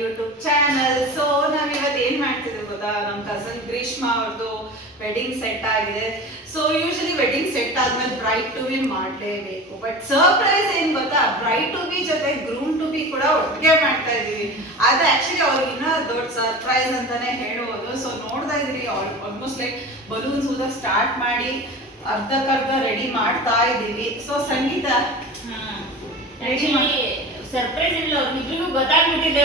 YouTube channel. So ನಾವ್ ಇವತ್ತು ಏನ್ ಮಾಡ್ತಿದ್ವಿ ಗೊತ್ತಾ, ನಮ್ ಕಸನ್ ಗ್ರೀಷ್ಮಾ ಅವ್ರದ್ದು ವೆಡ್ಡಿಂಗ್ ಸೆಟ್ ಆಗಿದೆ. ಸೊ ಯೂಶಲಿ ವೆಡ್ಡಿಂಗ್ ಸೆಟ್ ಆದ್ಮೇಲೆ ಬ್ರೈಡ್ ಟು ಬಿ ಮಾಡ್ಲೇಬೇಕು. ಬಟ್ ಸರ್ಪ್ರೈಸ್ ಏನ್ ಗೊತ್ತಾ, ಬ್ರೈಡ್ ಟು ಬಿ ಜೊತೆ ಗ್ರೂಮ್ ಟು ಬಿ ಕೂಡ ಒಟ್ಟಿಗೆ ಮಾಡ್ತಾ ಇದೀವಿ. ಅದು ಆಕ್ಚುಲಿ ಅವ್ರಿಗೆ ಇನ್ನೂ ದೊಡ್ಡ ಸರ್ಪ್ರೈಸ್ ಅಂತಾನೆ ಹೇಳ್ಬೋದು. ಸೊ ನೋಡ್ತಾ ಇದ್ರಿ ಆಲ್ಮೋಸ್ಟ್ ಲೈಕ್ ಬಲೂನ್ಸ್ ಊದಕ್ ಸ್ಟಾರ್ಟ್ ಮಾಡಿ ಅರ್ಧಕ್ಕರ್ಧ ರೆಡಿ ಮಾಡ್ತಾ ಇದೀವಿ. ಸೊ ಸಂಗೀತ ಸರ್ಪ್ರೈಸ್ ಇಲ್ಲ, ಅವ್ರಿಗೂ ಗೊತ್ತಾಗ್ಬಿಟ್ಟಿದೆ.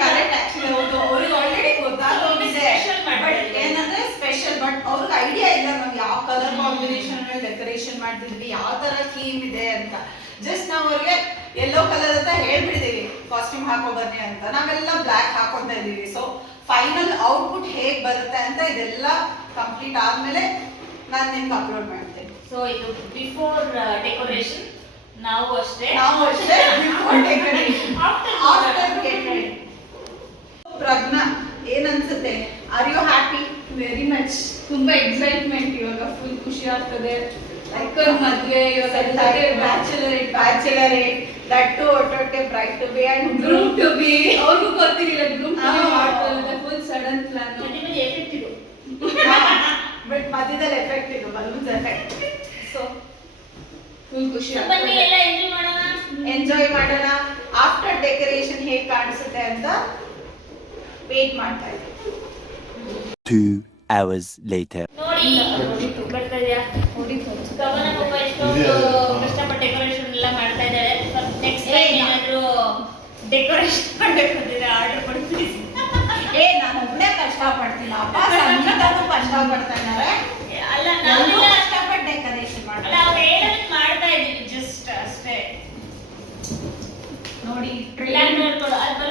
ಕರೆಕ್ಟ್, ಆಕ್ಚುಲಿ ಹೌದು, ಅವ್ರಿಗೆ ಆಲ್ರೆಡಿ ಗೊತ್ತಾಗೋಗಿದೆ. ಬಟ್ ಏನಂದ್ರೆ ಸ್ಪೆಷಲ್, ಬಟ್ ಅವ್ರಿಗೆ ಐಡಿಯಾ ಇಲ್ಲ ನಾವು ಯಾವ ಕಲರ್ ಕಾಂಬಿನೇಷನ್ ಡೆಕೋರೇಷನ್ ಮಾಡ್ತಿದ್ವಿ, ಯಾವ ತರ ಥೀಮ್ ಇದೆ ಅಂತ. ಜಸ್ಟ್ ನಾವು ಅವ್ರಿಗೆ ಯೆಲ್ಲೋ ಕಲರ್ ಅಂತ ಹೇಳ್ಬಿಟ್ಟಿದೀವಿ, ಕಾಸ್ಟ್ಯೂಮ್ ಹಾಕೋ ಬನ್ನಿ ಅಂತ. ನಾವೆಲ್ಲ ಬ್ಲ್ಯಾಕ್ ಹಾಕೊಂತ ಇದೀವಿ. ಸೊ ಫೈನಲ್ ಔಟ್ಪುಟ್ ಹೇಗ್ ಬರುತ್ತೆ ಅಂತ ಇದೆಲ್ಲ ಕಂಪ್ಲೀಟ್ ಆದ್ಮೇಲೆ ನಾನು ನಿಮ್ಗೆ ಅಪ್ಲೋಡ್ ಮಾಡ್ತೇನೆ. ಸೊ ಇದು ಬಿಫೋರ್ ಡೆಕೋರೇಷನ್, ನಾವು ಅಷ್ಟೇ before decoration, after get ready. Prajna ಏನ್ ಅನ್ಸುತ್ತೆ? Are you happy? Very much. ತುಂಬಾ ಎಕ್ಸೈಟ್ಮೆಂಟ್, ಇವಾಗ ಫುಲ್ ಖುಷಿ ಆಗ್ತದೆ. ಲೈಕ್ ಮದ್ವೆ ಬ್ಯಾಚುಲರೇಟ್ ದಟ್ ಟು ಒಟ್ಟೊಟ್ಟೆ bride to be and groom to be. ಅವ್ರಿಗೂ ಗೊತ್ತಿರಲಿಲ್ಲ ಗ್ರೂಮ್ ಟು ಬಿ ಮಾಡ್ಕೊಳ್ಳೋದು. Full sudden plan. ಎಫೆಕ್ಟ್ ಇದು, ಬಟ್ ಮಧ್ಯದಲ್ಲಿ ಎಫೆಕ್ಟ್ ಇದು, ಬಲೂನ್ಸ್ ಎಫೆಕ್ಟ್. ಸೊ ಫುಲ್ ಖುಷಿ ಬನ್ನಿ ಆಗ್ತದೆ. ಎಲ್ಲ ಎಂಜಾಯ್ ಮಾಡೋಣ. ಎಂಜಾಯ್ ಮಾಡೋಣ. ಆಫ್ಟರ್ ಡೆಕೋರೇಷನ್ ಹೇಗ್ ಕಾಣಿಸುತ್ತೆ ಅಂತ ವೇಟ್ ಮಾಡ್ತಾ ಇದ್ದೀವಿ. 2 hours later. ನೋಡಿ ಬರ್ತಾ ಇದೆಯಾ? ಗಗನ ಪಾಪ ಎಷ್ಟೊಂದು ಕಷ್ಟಪಟ್ಟು ಡೆಕೋರೇಷನ್ ಎಲ್ಲ ಮಾಡ್ತಾ ಇದ್ದಾರೆ. ನೆಕ್ಸ್ಟ್ ಟೈಮ್ ಏನಾದ್ರು ಡೆಕೋರೇಷನ್ ಮಾಡ್ಬೇಕಂದ್ರೆ ಆರ್ಡರ್ ಕೊಡ್ತೀವಿ. ನಾನು ಒಬ್ಬನೇ ಕಷ್ಟ ಪಡ್ತೀನಿ, ಅಪ್ಪ ಸಂಗೀತನೂ ಕಷ್ಟ ಪಡ್ತಾ ಇದ್ದಾರೆ. ಅಲ್ಲ, ನಾವು ನಾವೆಲ್ಲ ಕಷ್ಟಪಟ್ಟು ಡೆಕೋರೇಷನ್ ಅಲ್ಲ, ಮಾಡ್ತಾ ಅವ್ರು ಹೇಳೋದಕ್ಕೆ ಮಾಡ್ತಾ ಇದೀವಿ, ಜಸ್ಟ್ ಅಷ್ಟೇ. ನೋಡಿ. ಪ್ಲಾನ್ ಮಾಡ್ಕೊಳ್ಳೋ ಅದು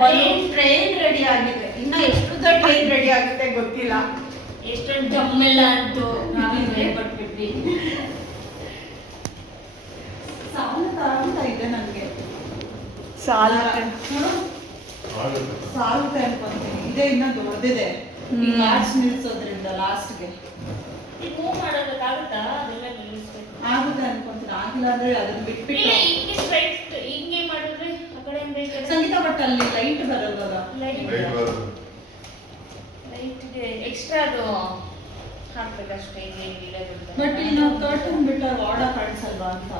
ಬಲೂನ್ ಟ್ರೈನ್ ರೆಡಿ ಆಗಿದೆ. ಇನ್ನ ಎಷ್ಟು ಟ್ರೈನ್ ರೆಡಿ ಆಗುತ್ತೆ ಗೊತ್ತಿಲ್ಲ. ಎಷ್ಟೊಂದು ಜಮ್ಮೆಲ್ಲ ಅಂತೂ ನಾವೇ ಕೊಟ್ಬಿಟ್ವಿ. ಸಾಲುತ್ತಾ ಇದೆ ನನಗೆ. ಸಾಲುತ್ತೆ. ಸಾಲುತ್ತೆ ಅನ್ಕೊಂತೀನಿ. ಇದೇ ಇನ್ನ ದೊಡ್ಡದಿದೆ. ಈಗ ಆರ್ಟ್ಸ್ ನಿಲ್ಸೋದ್ರಿಂದ ಲಾಸ್ಟ್ಗೆ ಈಗ ಮೂವ್ ಮಾಡೋದಕ್ಕಾಗುತ್ತಾ? ಅದೆಲ್ಲ ನಿಲ್ಲಿಸ್ಬೇಕು. ಆಗುತ್ತೆ ಅನ್ಕೊಂತೀನಿ. ಆಗಿಲ್ಲ ಅಂದ್ರೆ ಅದನ್ನ ಇಲ್ಲ, ಬಿಟ್ಬಿಟ್ಟು ಹಿಂಗೆ ಸ್ಟ್ರೈಟ್ ಹಿಂಗೆ ಮಾಡಿದ್ರೆ ಆ ಕಡೆಯಿಂದ ಈ ಕಡೆ ಸಂಗೀತ. ಬಟ್ ಅಲ್ಲಿ ಲೈಟ್ ಬರಲ್ವಲ್ಲ. ಲೈಟ್ಗೆ ಎಕ್ಸ್ಟ್ರಾ ಅದು ಹಾಕ್ಬೇಕಷ್ಟೇ. ಹಿಂಗೇನಿಲ್ಲ ಬಟ್ ಇಲ್ಲಿ ನಾವು ಕರ್ಟನ್ ಬಿಟ್ಟ ವಾಡ ಕಾಣಿಸಲ್ವಾ ಅಂತ.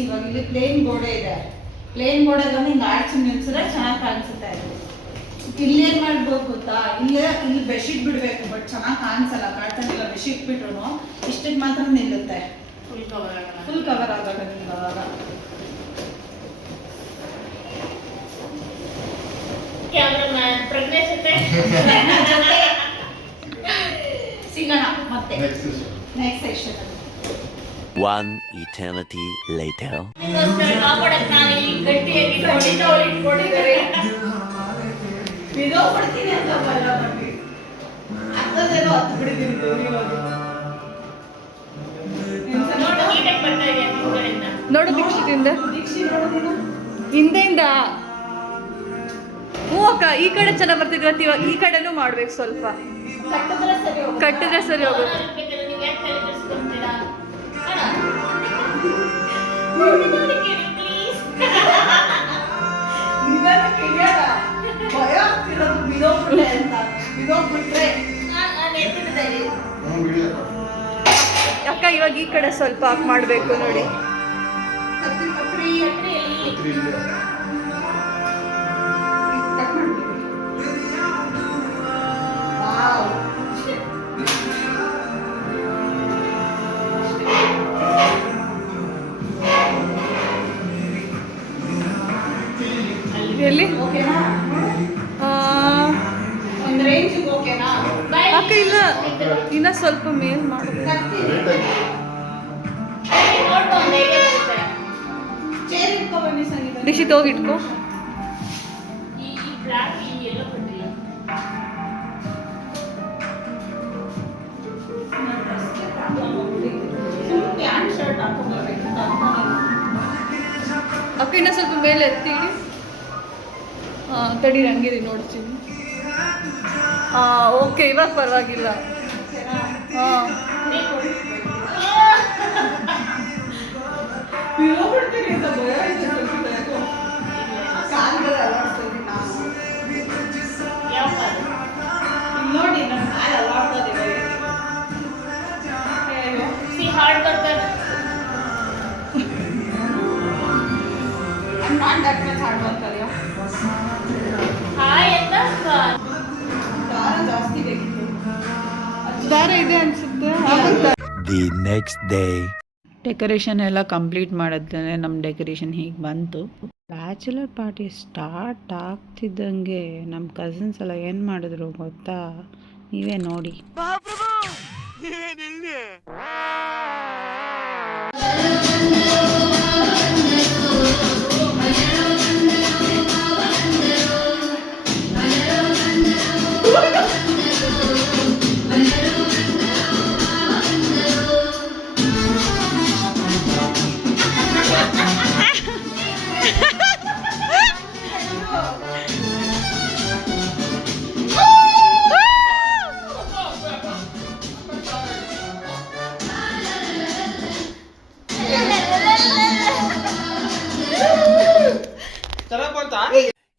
ಇವಾಗ ಇಲ್ಲಿ ಪ್ಲೇನ್ ಗೋಡೆ ಇದೆ. ಪ್ಲೇನ್ ಗೋಡೆಗೆ ಹಿಂಗೆ ಆರ್ಟ್ಸ್ ನಿಲ್ಸಿದ್ರೆ ಚೆನ್ನಾಗಿ ಕಾಣಿಸುತ್ತೆ. ಇಲ್ಲಿ ಏನ್ ಮಾಡ್ಬೋದು ಗೊತ್ತಾ, ಇಲ್ಲಿ ಬೆಡ್ಶೀಟ್ ಬಿಡ್ಬೇಕು. ಬಟ್ ಚೆನ್ನಾಗಿ ಕಾಣಿಸಲ್ಲ. ಕರ್ಟನ್ ಇಲ್ಲ, ಬೆಡ್ಶೀಟ್ ಬಿಟ್ರು ಇಷ್ಟಕ್ಕೆ ಮಾತ್ರ ನಿಲ್ಲುತ್ತೆ. ಫುಲ್ ಕವರ್ ಆಗೋಣ. ಫುಲ್ ಕವರ್ ಆದಾಗ ನಿಮ್ಗೆ ಅವಾಗ ಕ್ಯಾಮ್ರಾಮನ್ ಪ್ರಜ್ಞೆ ಜೊತೆ ಸಿಗೋಣ ಮತ್ತೆ next section. One eternity later. ನಿಮಗೋಸ್ಕರ ಕಾಪಾಡಕ್ ನಾನು ಇಲ್ಲಿ ಗಟ್ಟಿಯಾಗಿ ಇಟ್ಕೊಂಡಿದ್ದಾರೆ. ಬಿಡೋಗ್ಬಿಡ್ತೀನಿ ಅಂತ ಬಲ್ಲ ಬನ್ನಿ. ಹತ್ತದೇನೋ ಹತ್ತು ಬಿಡಿದೀನಿ ಇವಾಗ. ನೋಡು ನೀಟಾಗಿ ಬರ್ತಾ ಇದೆ ನಿಮ್ಮ ಕಡೆಯಿಂದ. ನೋಡು ದೀಕ್ಷಿತಿಂದ ದೀಕ್ಷಿ ನೋಡೋದೇನೋ ಹಿಂದೆಯಿಂದ. ಹ್ಞೂ ಅಕ್ಕ, ಈ ಕಡೆ ಚೆನ್ನಾಗಿ ಬರ್ತಿದ್ವತ್ತು. ಇವಾಗ ಈ ಕಡೆನೂ ಮಾಡ್ಬೇಕು. ಸ್ವಲ್ಪ ಕಟ್ಟಿದ್ರೆ ಸರಿ ಹೋಗುತ್ತೆ. ಕಟ್ಟಿದ್ರೆ ಸರಿ ಹೋಗುತ್ತೆ. ಬೇಕಾದ್ರೆ ನೀವು ಯಾಕೆ ತಲೆ ಕೆಡಿಸ್ಕೊಂತೀರಾ? ಪ್ಲೀಸ್. ನಿಧಾನಕ್ಕೆ ಇಳಿಯೋಣ. ಭಯ ಆಗ್ತಿರೋದು ಬಿಡೋಗ್ಬಿಟ್ಟೆ ಅಂತ. ಬಿಡೋಗ್ಬಿಟ್ರೆ ನಾನು ಎತ್ತಿಡ್ತಾ ಇದ್ದೀನಿ. ಅಕ್ಕ ಇವಾಗ ಈ ಕಡೆ ಸ್ವಲ್ಪ ಮಾಡಬೇಕು ನೋಡಿ. ಕತ್ರಿ ಎಲ್ಲಿ? ವಾವ್. ಎಲ್ಲಿ? ಓಕೆನಾ? ಒಂದು ರೇಂಜಿಗೆ ಓಕೆನಾ? ಅಕ್ಕ ಇಲ್ಲ, ಇನ್ನ ಸ್ವಲ್ಪ ಮೇಲ್ ಮಾಡಬೇಕು. ನೋಡ್ಕೊ, ಒಂದು ಐಡಿಯಾ ಬರುತ್ತೆ. ಚೇರ್ ಇಟ್ಕೊ ಬನ್ನಿ ಸಂಗೀತ. ದಿಶಿತ್ ಹೋಗಿ ಇಟ್ಕೋ. ಈ ಬ್ಲಾಕ್ ಈ ಎಲ್ಲೋ ಕೊಟ್ಟಿಲ್ಲ. ಪ್ಯಾಂಟ್ ಶರ್ಟ್ ಹಾಕೊಂಡ್ಬರ್ಬೇಕು ಅಂತ ಅಕ್ಕ ಇನ್ನ ಸ್ವಲ್ಪ ಮೇಲೆ ಎತ್ತಿ. ಹಾಂ ತಡಿ, ಹಂಗಿರಿ ನೋಡ್ತೀನಿ. ಹಾಂ ಓಕೆ, ಇವಾಗ ಪರವಾಗಿಲ್ಲ. ಹಾಂ ಬಿಡೋಗ್ಬಿಡ್ತೀನಿ ಅಂತ ಭಯ ಆಯ್ತು. Not that much hard work ಅಲ್ಲ. ಹಾಯ್ ಅಂತ ದಾರ ಜಾಸ್ತಿ ಬೇಕಿತ್ತು. ದಾರ ಇದೆ ಅನ್ಸುತ್ತೆ. The next day. ಡೆಕೋರೇಷನ್ ಎಲ್ಲ ಕಂಪ್ಲೀಟ್ ಮಾಡಿದ್ಮೇಲೆ ನಮ್ಮ ಡೆಕೋರೇಷನ್ ಹೀಗೆ ಬಂತು. ಬ್ಯಾಚುಲರ್ ಪಾರ್ಟಿ ಸ್ಟಾರ್ಟ್ ಆಗ್ತಿದ್ದಂಗೆ ನಮ್ಮ ಕಸಿನ್ಸ್ ಎಲ್ಲ ಏನು ಮಾಡಿದ್ರು ಗೊತ್ತಾ, ನೀವೇ ನೋಡಿ.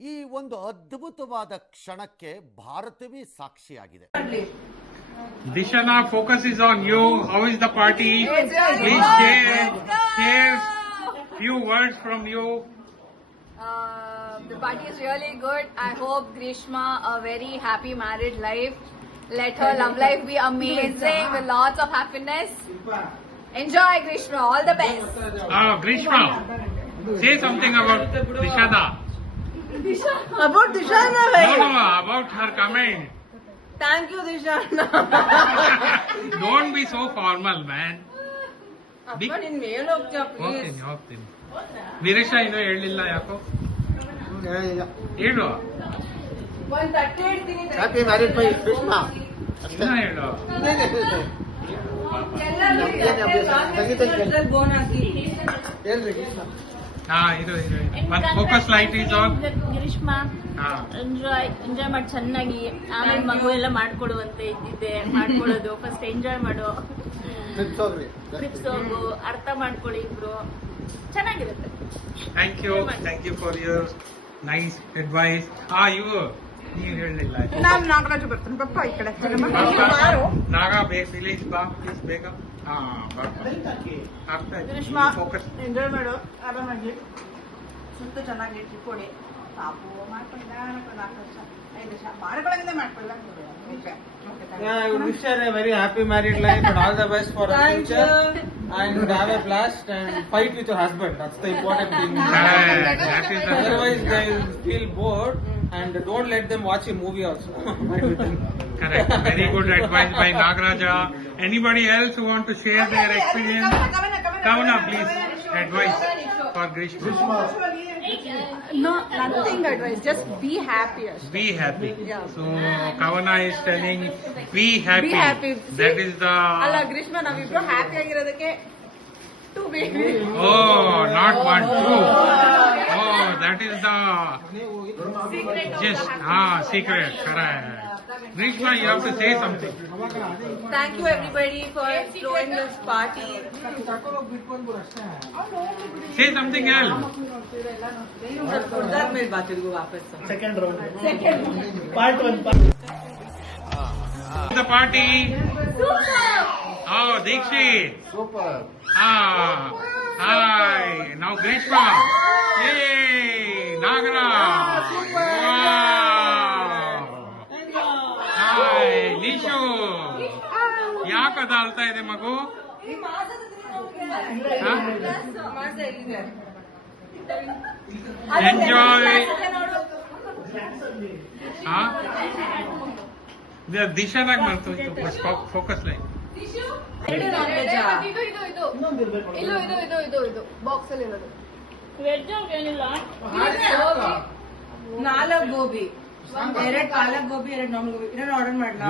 ಈ ಒಂದು ಅದ್ಭುತವಾದ ಕ್ಷಣಕ್ಕೆ ಭಾರತವೇ ಸಾಕ್ಷಿಯಾಗಿದೆ. Dishana, focus is on you. How is the party? Please share few words from you. The party is really good. I hope Grishma a very happy married life. Let her love life be amazing with lots of happiness. Enjoy Grishma. All the best. Grishma, say something about Dishana. About Dishana, No, about her comment. Thank you, Dishana. Don't be so formal, man. ನಿನ್ ಮೇಲೆ ಹೋಗ್ತೀಯ ಹೋಗ್ತೀನಿ. ವೀರೇಶ ಇನ್ನೂ ಹೇಳಿಲ್ಲ ಯಾಕೋ? ಹೇಳು. ಒಂದ್ ತಟ್ಟೆ ಇಡ್ತೀನಿ. Happy marriage by Krishna. ಇನ್ನ ಹೇಳು. ಇದು ಒಂದು focus light is on. Grishma enjoy ಮಾಡಿ ಚೆನ್ನಾಗಿ, ಆಮೇಲೆ ಮಗು ಎಲ್ಲ ಮಾಡ್ಕೊಡುವಂತೆ ಇದ್ದಿದ್ದೆ. ಮಾಡ್ಕೊಳ್ಳೋದು ಫಸ್ಟ್ ಎಂಜಾಯ್ ಮಾಡು, ಟ್ರಿಪ್ಸ್ ಹೋಗು, ಅರ್ಥ ಮಾಡ್ಕೊಳ್ಳಿ ಇಬ್ರು, ಚೆನ್ನಾಗಿರುತ್ತೆ. Thank you for your nice advice. ನೀವು ಹೇಳಲಿಲ್ಲ. ನಾನು ನಾಗರಾಜು ಬರ್ತೀನಿ ಪಪ್ಪ ಈ ಕಡೆ. ನಾಗ ಪ್ಲೀಸ್ ಬಾ, ಪ್ಲೀಸ್ ಬೇಗ. ಗ್ರೀಷ್ಮಾ ಫೋಕಸ್. ಎಂಜಾಯ್ ಮಾಡು ಆರಾಮಾಗಿ. ಸುತ್ತ ಚೆನ್ನಾಗಿ ಕೊಡಿ ಪಾಪು ಮಾಡ್ಕೊಂಡ 4 ವರ್ಷ 5 ವರ್ಷ ಮಾಡ್ಕೊಳ್ಳೋದೇ ಮಾಡ್ಕೊಳ್ಳ. Yeah, I would wish her a very happy married life and all the best for her future. And have a blast and fight with your husband. That's the important thing. That is the Otherwise, they will feel bored. And don't let them watch a movie also. correct. Very good advice by Nagaraja. Anybody else who want to share their experience? Kavana, please. Advice for Grishma. No, nothing advice. Just be happy. Be happy. Yeah. So Kavana is telling, be happy. Be happy. That is the. ಅಲ್ಲ ಗ್ರೀಷ್ಮ ನಾವಿಬ್ರು happy ಆಗಿರೋದಕ್ಕೆ to baby. Oh, not 1, 2. Oh, that is the just secret. Correct. Grishma, you have to say something. Thank you everybody for throwing this party. Say something else. The party. Oh, Dikshit. Super. Hi. Now Grishma. Yay. Nagara. Hi. Nishu. ಯಾಕದ ಅಳ್ತಾ ಇದೆ ಮಗು? Enjoy. ದಿಶಾನಾಗ ಮಾಡ್ತು focus line. ಇದು box ಅಲ್ಲಿ ಇರೋದು veg ಏನಿಲ್ಲ. 4 ಗೋಬಿ, 2 ಪಾಲಕ್ gobi, 2 normal gobi. ಇದನ್ನ order ಮಾಡ್ಲಾ?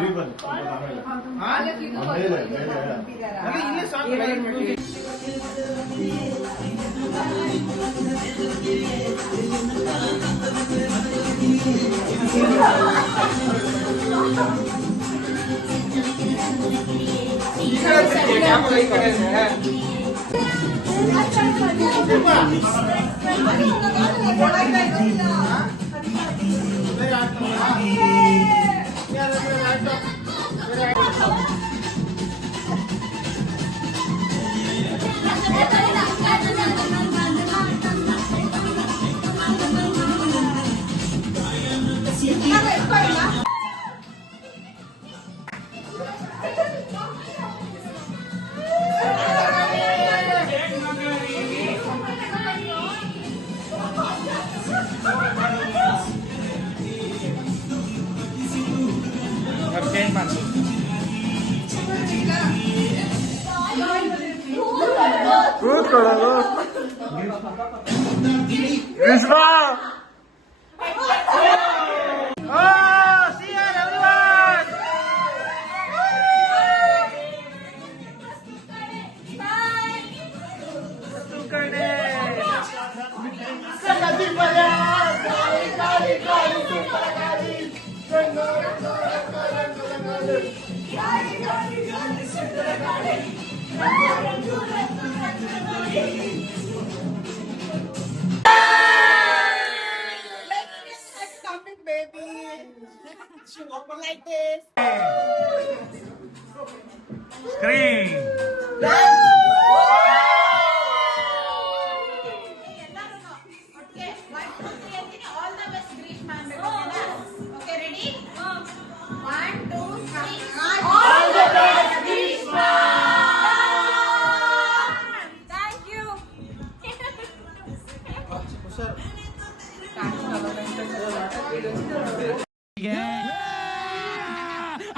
Scream.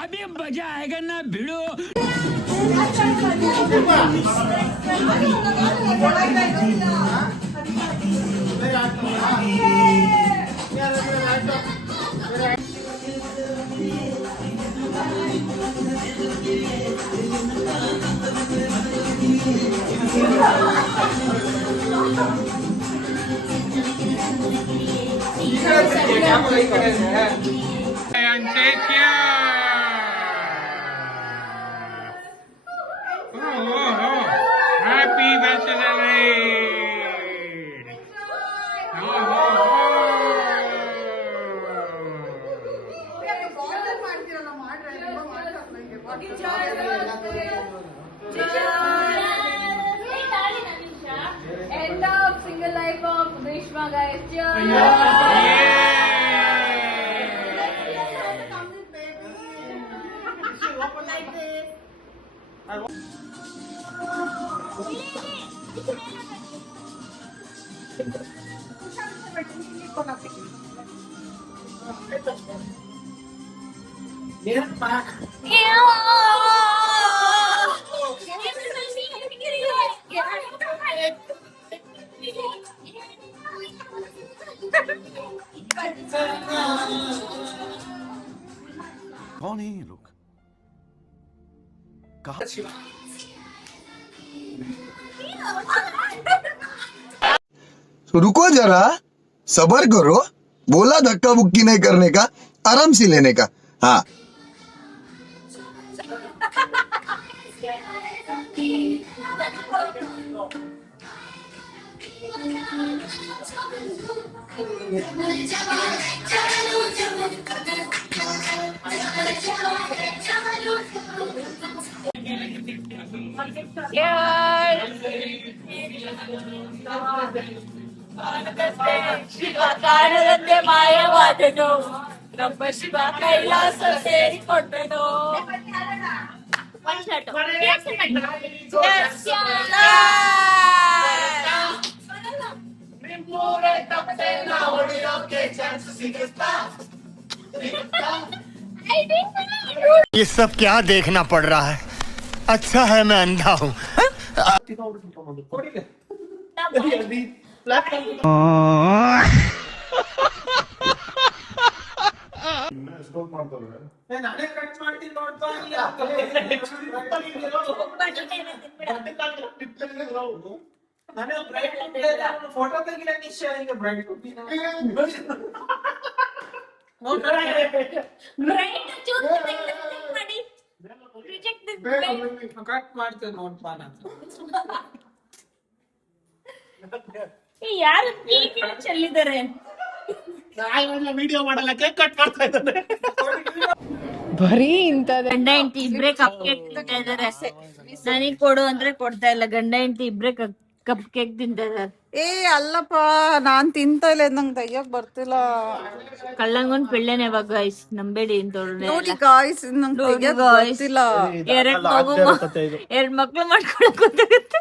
अभी मजा आएगा ना भिड़ो. And say cheers. Oh. Happy bachelor night. End of single life of Grishma, guys. Cheers. कौन है ये लोग? कहाँ? रुको जरा, सबर करो. बोला धक्का बुक्की नहीं करने का, आराम से लेने का. हाँ. ಶಿವ ಕಾಣದಂತೆ ಮಾಯವಾದನು, ನಮ್ಮ ಶಿವ ಕೈಲಾಸ ಸೇರಿಕೊಂಡನು. ये सब क्या देखना पड़ रहा है? अच्छा है मैं अंधा हूँ. ನಾನೇ ಕಟ್ ಮಾಡ್ತೀನಿ ನೋಡ್ತಾ ನಾನೇ ಫೋಟೋ ತೆಗಿಲ ನಿಶ್ಚಯ ಈಗ ಬ್ರೈಟ್ ಕಟ್ ಮಾಡ್ತೇನೆ ನೋಡ್ಪಾ ನಾನು ಯಾರು ಚೆಲ್ಲಿದ್ದಾರೆ? ವಿಡಿಯೋ ಮಾಡಲ್ಲ, ಕೇಕ್ ಕಟ್ ಮಾಡ್ತಾ ಇದ್ದಾನೆ. ಬರೀ ಇಂಥದ್ದೇ. ಗಂಡ ಹೆಂಡತಿ ಇಬ್ರೇ ಕಪ್ ಕೇಕ್ ತಿಂತಾ ಇದಾರೆ. ನನಗ್ ಕೊಡು ಅಂದ್ರೆ ಕೊಡ್ತಾ ಇಲ್ಲ. ಗಂಡ ಹೆಂಡತಿ ಇಬ್ರೇ ಕಪ್ ಕೇಕ್ ತಿಂತಾ ಇದಾರೆ. ಏ ಅಲ್ಲಪ್ಪ, ನಾನ್ ತಿಂತ ಇಲ್ಲ, ನಂಗೆ ತೆಗಿಯಕ್ ಬರ್ತಿಲ್ಲ. ಕಳ್ಳಂಗೊಂದ್ ಪೆಳ್ಳೆನೆ ಇವಾಗ ಗಾಯ್ಸ್, ನಂಬೇಡಿ ಇಂತವ್ರನ್ನೇ. ನೋಡಿ ಗಾಯ್ಸ್, ನಂಗೆ ತೆಗಿಯಕ್ ಬರ್ತಿಲ್ಲ. ಎರಡ್ ಮಕ್ಳು ಮಾಡ್ಕೊಳಕ್ ಗೊತ್ತಾಗುತ್ತೆ.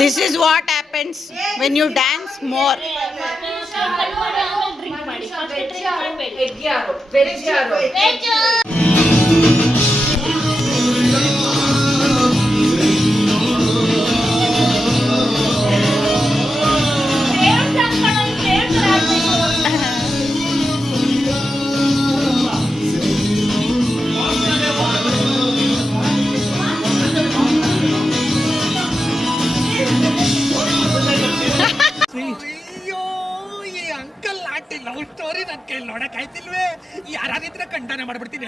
This is what happens when you dance more. Drink ಮಾಡಿ. ನನ್ನ ಕೈಲಿ ನೋಡಕ್ಕಾಯ್ತಿಲ್ವೇ ಯಾರಾದಿದ್ರೆ ಖಂಡನೆ ಮಾಡ್ಬಿಡ್ತೀನಿ.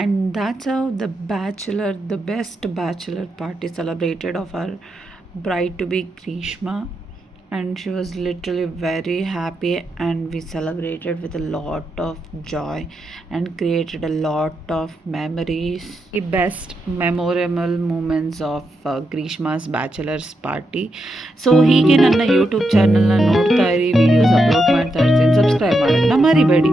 And that's how the best bachelor party celebrated of our bride to be Grishma, and she was literally very happy, and we celebrated with a lot of joy and created a lot of memories, the best memorable moments of Grishma's bachelor's party. So ಹೀಗೆ ನನ್ನ YouTube ಚಾನಲ್ನ ನೋಡ್ತಾ ಇರಿ, videos upload ಮಾಡ್ತಾ ಇರ್ತೀನಿ, subscribe ಮಾಡೋದನ್ನ ಮರಿಬೇಡಿ.